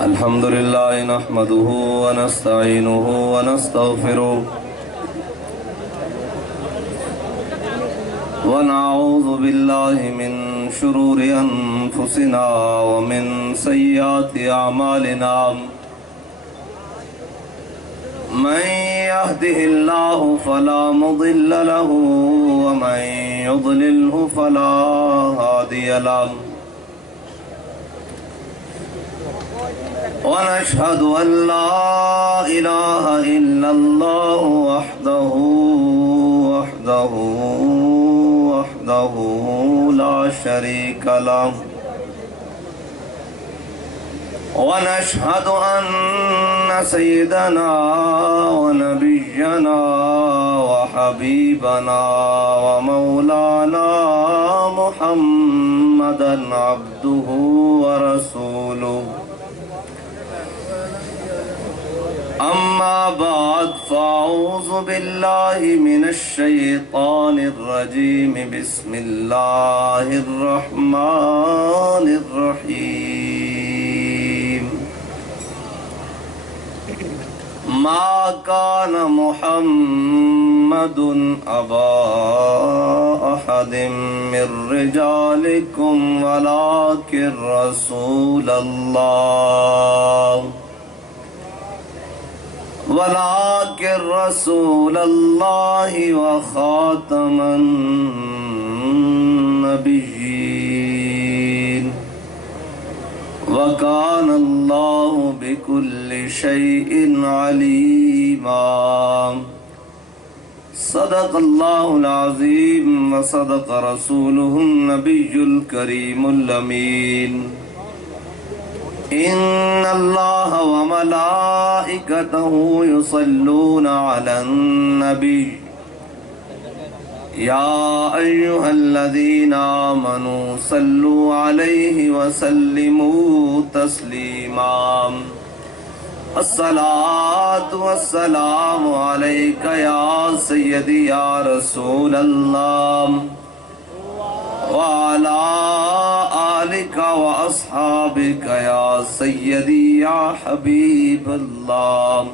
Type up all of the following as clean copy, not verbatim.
الحمد لله نحمده ونستعينه ونستغفره ونعوذ بالله من شرور أنفسنا ومن سيئات أعمالنا من يهده الله فلا مضل له ومن يضلله فلا هادي له ونشهد أن لا إله إلا الله وحده لا شريك له ونشهد أن سيدنا ونبينا وحبيبنا ومولانا محمدا عبده ورسوله أما بعد فأعوذ بالله من الشيطان الرجيم بسم الله الرحمن الرحيم ما كان محمد أبا أحد من رجالكم ولكن رسول الله وخاتم النبيين وكان الله بكل شيء عليما صدق الله العظيم وصدق رسوله النبي الكريم الأمين إن الله وملائكته يصلون على النبي يا أيها الذين آمنوا صلوا عليه وسلموا تسليما الصلاة والسلام عليك يا سيدي يا رسول الله وعلى آلك وأصحابك يا سيدي يا حبيب الله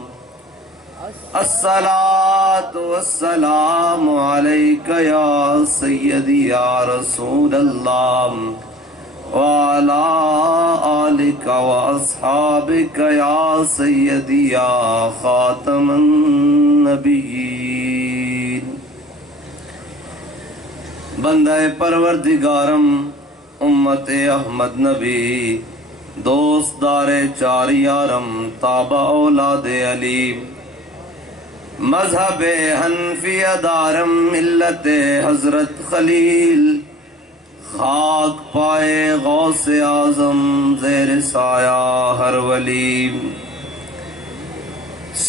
الصلاة والسلام عليك يا سيدي يا رسول الله وعلى آلك وأصحابك يا سيدي يا خاتم النبيين بندہ پروردگارم امت احمد نبی دوست دار چار یارم تابع اولاد علی مذہب حنفیہ دارم ملت حضرت خلیل خاک پائے غوث اعظم زیر سایہ ہر ولی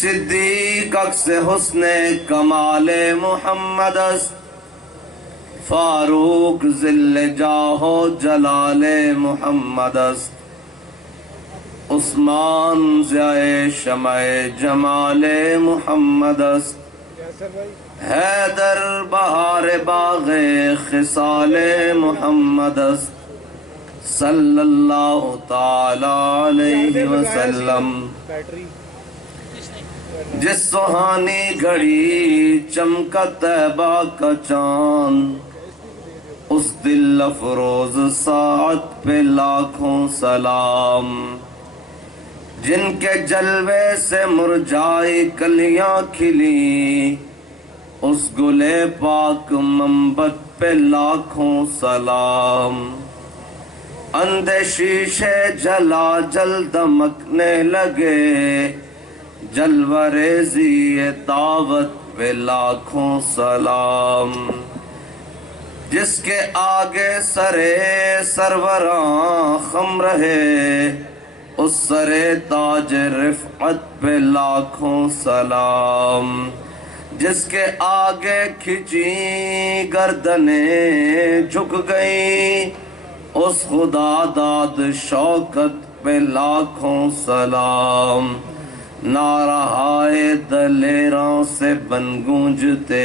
صدیق عکس حسن کمال محمد است فاروق ذل جاہ و جلال محمد است عثمان ضیاء شمع جمال محمد است حیدر بہار باغ خصال محمد است صلی اللہ تعالی علیہ وسلم جس سہانی گھڑی چمکا طیبہ کا چاند اس دل افروز ساعت پہ لاکھوں سلام جن کے جلوے سے مرجائی کلیاں کھلی اس گلے پاک منبت پہ لاکھوں سلام اندھے شیشے جلا جل دمکنے لگے جلوہ ریزی دعوت پہ لاکھوں سلام جس کے آگے سرے سروراں خم رہے اس سرے تاج رفعت پہ لاکھوں سلام جس کے آگے کھچی گردنیں جھک گئیں اس خدا داد شوکت پہ لاکھوں سلام نعرہائے دلیراں سے بن گونجتے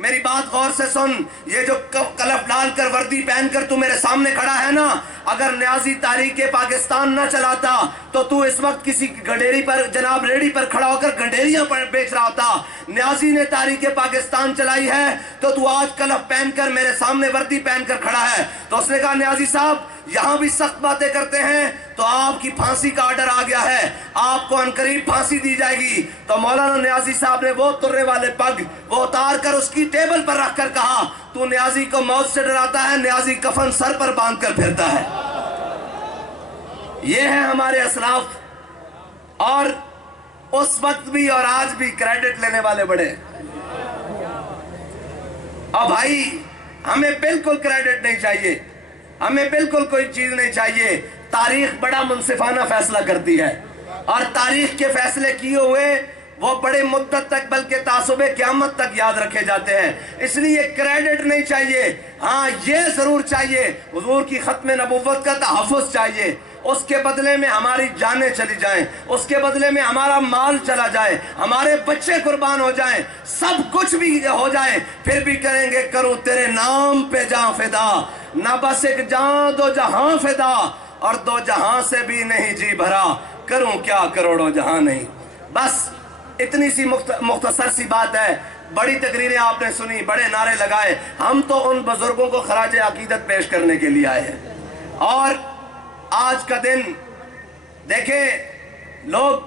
میری بات غور سے سن، یہ جو کلف ڈال کر وردی پہن کر تو میرے سامنے کھڑا ہے نا، اگر نیازی تحریک پاکستان نہ چلاتا تو تو اس وقت کسی گڈیری پر، جناب ریڑی پر کھڑا ہو کر گڈیریاں بیچ رہا ہوتا۔ نیازی نے تحریک پاکستان چلائی ہے تو تو آج کلف پہن کر میرے سامنے وردی پہن کر کھڑا ہے۔ تو اس نے کہا نیازی صاحب یہاں بھی سخت باتیں کرتے ہیں تو آپ کی پھانسی کا آرڈر آ گیا ہے، آپ کو عنقریب پھانسی دی جائے گی۔ تو مولانا نیازی صاحب نے وہ ترے والے پگ وہ اتار کر اس کی ٹیبل پر رکھ کر کہا، تو نیازی کو موت سے ڈراتا ہے، نیازی کفن سر پر باندھ کر پھرتا ہے۔ یہ ہے ہمارے اسلاف، اور اس وقت بھی اور آج بھی کریڈٹ لینے والے بڑے۔ اور بھائی ہمیں بالکل کریڈٹ نہیں چاہیے، ہمیں بالکل کوئی چیز نہیں چاہیے۔ تاریخ بڑا منصفانہ فیصلہ کرتی ہے، اور تاریخ کے فیصلے کیے ہوئے وہ بڑے مدت تک بلکہ تعصب قیامت تک یاد رکھے جاتے ہیں۔ اس لیے کریڈٹ نہیں چاہیے، ہاں یہ ضرور چاہیے حضور کی ختم نبوت کا تحفظ چاہیے، اس کے بدلے میں ہماری جانیں چلی جائیں، اس کے بدلے میں ہمارا مال چلا جائے، ہمارے بچے قربان ہو جائیں، سب کچھ بھی ہو جائے، پھر بھی کہیں گے کروں تیرے نام پہ جاں فدا، نہ بس ایک جاں دو جہاں فدا، اور دو جہاں سے بھی نہیں جی بھرا، کروں کیا کروڑوں جہاں نہیں۔ بس اتنی سی مختصر سی بات ہے۔ بڑی تقریریں آپ نے سنی، بڑے نعرے لگائے، ہم تو ان بزرگوں کو خراج عقیدت پیش کرنے کے لیے آئے ہیں۔ اور آج کا دن دیکھیں، لوگ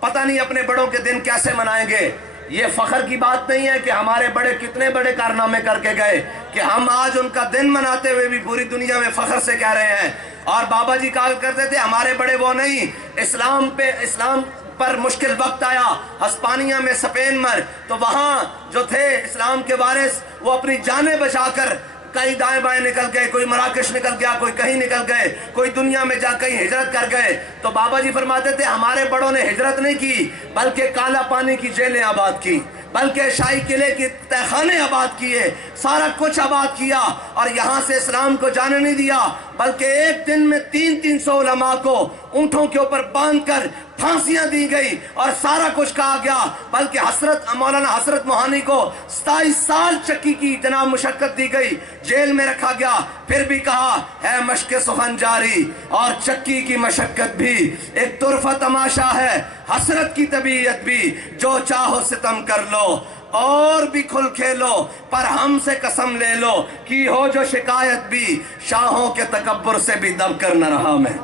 پتہ نہیں اپنے بڑوں کے دن کیسے منائیں گے۔ یہ فخر کی بات نہیں ہے کہ ہمارے بڑے کتنے بڑے کارنامے کر کے گئے کہ ہم آج ان کا دن مناتے ہوئے بھی پوری دنیا میں فخر سے کہہ رہے ہیں۔ اور بابا جی کہا کرتے تھے ہمارے بڑے وہ نہیں، اسلام پر مشکل وقت آیا، ہسپانیہ میں سپین مر، تو وہاں جو تھے اسلام کے وارث وہ اپنی جانیں بچا کر کہیں دائیں بائیں نکل گئے، کوئی مراکش نکل گیا، کوئی کہیں نکل گئے، کوئی دنیا میں جا کہیں ہجرت کر گئے۔ تو بابا جی فرماتے تھے ہمارے بڑوں نے ہجرت نہیں کی بلکہ کالا پانی کی جیلیں آباد کی، بلکہ شاہی قلعے کی تہخانے آباد کیے، سارا کچھ آباد کیا، اور یہاں سے اسلام کو جانے نہیں دیا، بلکہ ایک دن میں 300 علماء کو اونٹوں کے اوپر باندھ کر پھانسیاں دی گئی اور سارا کچھ کہا گیا، بلکہ مولانا حسرت موہانی کو 27 سال چکی کی جناب مشقت دی گئی، جیل میں رکھا گیا، پھر بھی کہا ہے مشق سخن جاری اور چکی کی مشقت بھی ایک طرفہ تماشا ہے، حسرت کی طبیعت بھی جو چاہو ستم کر لو اور بھی کھل کھیلو، پر ہم سے قسم لے لو کی ہو جو شکایت بھی شاہوں کے تکبر سے بھی دب کر نہ رہا میں۔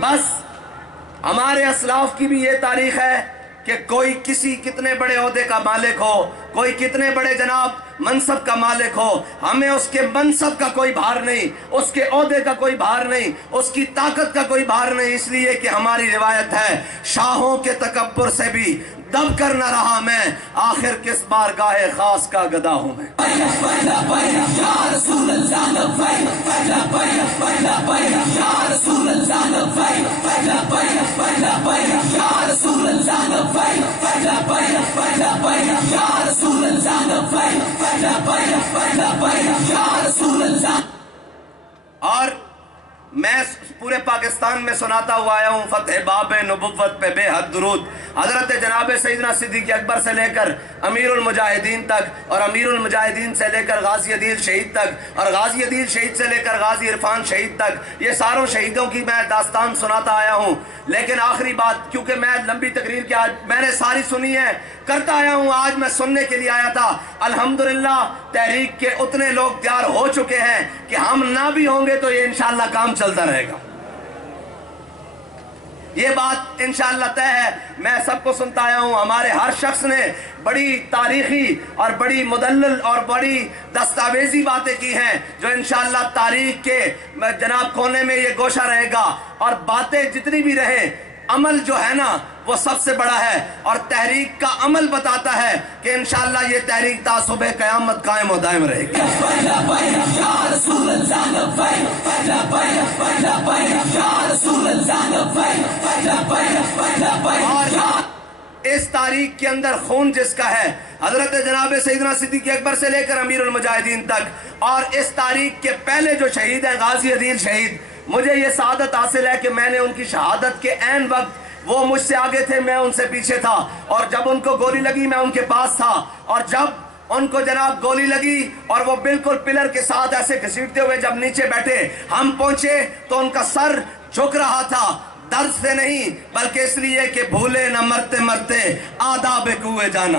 بس ہمارے اسلاف کی بھی یہ تاریخ ہے کہ کوئی کسی کتنے بڑے عہدے کا مالک ہو، کوئی کتنے بڑے جناب منصب کا مالک ہو، ہمیں اس کے منصب کا کوئی بھار نہیں، اس کے عہدے کا کوئی بھار نہیں، اس کی طاقت کا کوئی بھار نہیں، اس لیے کہ ہماری روایت ہے شاہوں کے تکبر سے بھی دب کر نہ رہا میں، آخر کس بارگاہ خاص کا گدا ہوں میں۔ اور میں پورے پاکستان میں سناتا ہوا آیا ہوں فتح باب نبوت پہ بے حد درود، حضرت جناب سیدنا صدیق اکبر سے لے کر امیر المجاہدین تک، اور امیر المجاہدین سے لے کر غازی عدیل شہید تک، اور غازی عدیل شہید سے لے کر غازی عرفان شہید تک، یہ ساروں شہیدوں کی میں داستان سناتا آیا ہوں۔ لیکن آخری بات، کیونکہ میں لمبی تقریر کی آج میں نے ساری سنی ہے، کرتا آیا ہوں، آج میں سننے کے لیے آیا تھا۔ الحمدللہ تحریک کے اتنے لوگ تیار ہو چکے ہیں کہ ہم نہ بھی ہوں گے تو یہ انشاءاللہ کام چلتا رہے گا، یہ بات انشاءاللہ طے ہے۔ میں سب کو سنتا آیا ہوں، ہمارے ہر شخص نے بڑی تاریخی اور بڑی مدلل اور بڑی دستاویزی باتیں کی ہیں جو انشاءاللہ تاریخ کے جناب کونے میں یہ گوشہ رہے گا، اور باتیں جتنی بھی رہیں، عمل جو ہے نا وہ سب سے بڑا ہے، اور تحریک کا عمل بتاتا ہے کہ انشاءاللہ یہ تحریک تا صبح قیامت قائم و دائم رہے گی۔ اور اس تاریخ کے اندر خون جس کا ہے، حضرت جناب سیدنا صدیق اکبر سے لے کر امیر المجاہدین تک، اور اس تاریخ کے پہلے جو شہید ہیں غازی عدیل شہید، مجھے یہ سعادت حاصل ہے کہ میں نے ان کی شہادت کے عین وقت، وہ مجھ سے آگے تھے، میں ان سے پیچھے تھا، اور جب ان کو گولی لگی میں ان کے پاس تھا، اور جب ان کو جناب گولی لگی اور وہ بالکل پلر کے ساتھ ایسے گھسیٹتے ہوئے جب نیچے بیٹھے، ہم پہنچے تو ان کا سر جھک رہا تھا، درد سے نہیں بلکہ اس لیے کہ بھولے نہ مرتے مرتے آداب کوئے جانا.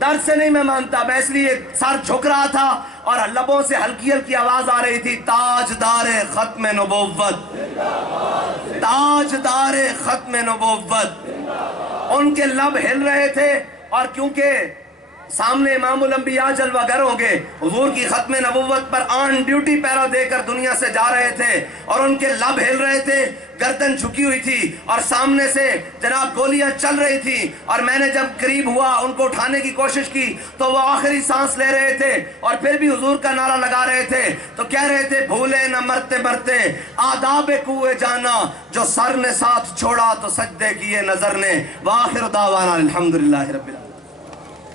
درد سے نہیں میں مانتا، میں اس لیے سر جھک رہا تھا اور لبوں سے ہلکی ہلکی آواز آ رہی تھی، تاجدار ختم نبوت، تاجدار ختم نبوت. ان کے لب ہل رہے تھے اور کیونکہ سامنے امام الانبیاء جلوہ گر ہوں گے، حضور کی ختم نبوت پر آن ڈیوٹی پیرا دے کر دنیا سے جا رہے تھے اور ان کے لب ہل رہے تھے، گردن جھکی ہوئی تھی اور سامنے سے جناب گولیاں چل رہی تھی. اور میں نے جب قریب ہوا ان کو اٹھانے کی کوشش کی تو وہ آخری سانس لے رہے تھے اور پھر بھی حضور کا نعرہ لگا رہے تھے. تو کہہ رہے تھے بھولے نہ مرتے مرتے آداب کوئے جانا، جو سر نے ساتھ چھوڑا تو سجدے کیے نظر نے. وآخر دعوانا الحمدللہ رب العالمین.